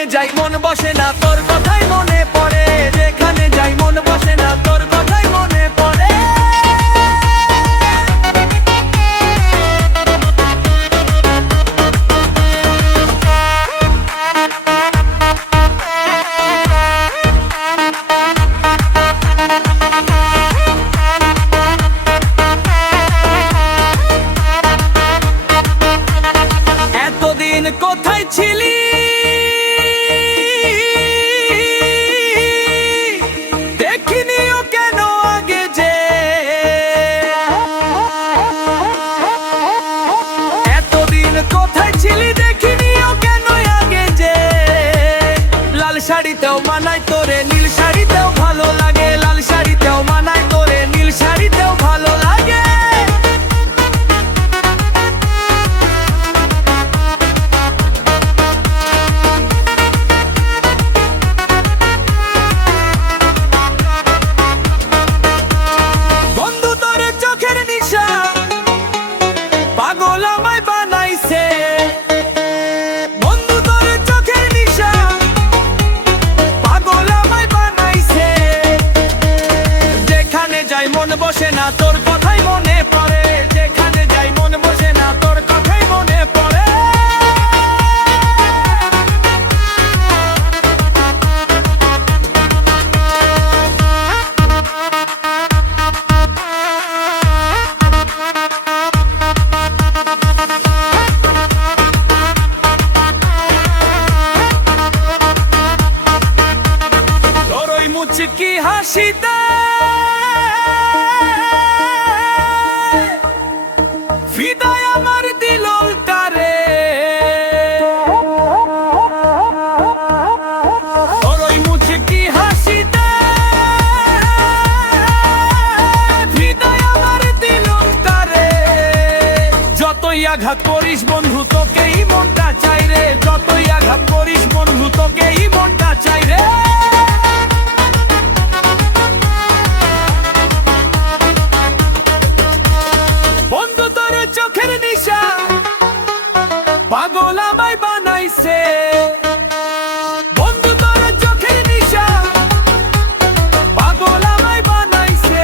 যেখানে যাই মন বসে না তোর কথাই মনে পড়ে, যেখানে যাই মন বসে না তোর কথাই মনে পড়ে। এতদিন কোথায় ছিলি দেখিনিও কেন আগে যে, এতদিন কোথায় ছিলি দেখিনিও কেন আগে যে। লাল শাড়িতেও মানায় তোরে, নীল শাড়িতেও ভালো লাগে, লাল শাড়িতেও মানায় তোরে, নীল শাড়িতেও ভালো লাগে। বন্ধু তোর চোখের নিশা পাগল আমায় বানাইছে, বন্ধু তোর চোখের নিশা পাগল আমায় বানাইছে। যেখানে যাই মন বসে না তোর কথাই মনে পড়ে, যেখানে যাই মন বসে না তোর কথাই মনে পড়ে। তোর ওই মুচকি হাসিতে ফিদায় আমার দিলটা রে, তোর ওই মুচকি হাসিতে ফিদায় আমার দিলটা রে। যতই আঘাত করিস বন্ধু তোকেই মনটা চাই রে, যতই আঘাত করিস বন্ধু তোকেই মনটা চাই রে। বন্ধু তোর চোখের নিশা পাগল আমায় বানাইছে, বন্ধু তোর চোখের নিশা পাগল আমায় বানাইছে।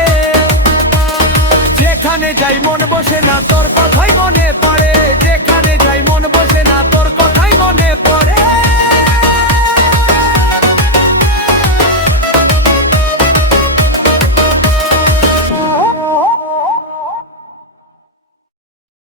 যেখানে যাই মন বসে না তোর কথাই মনে পড়ে।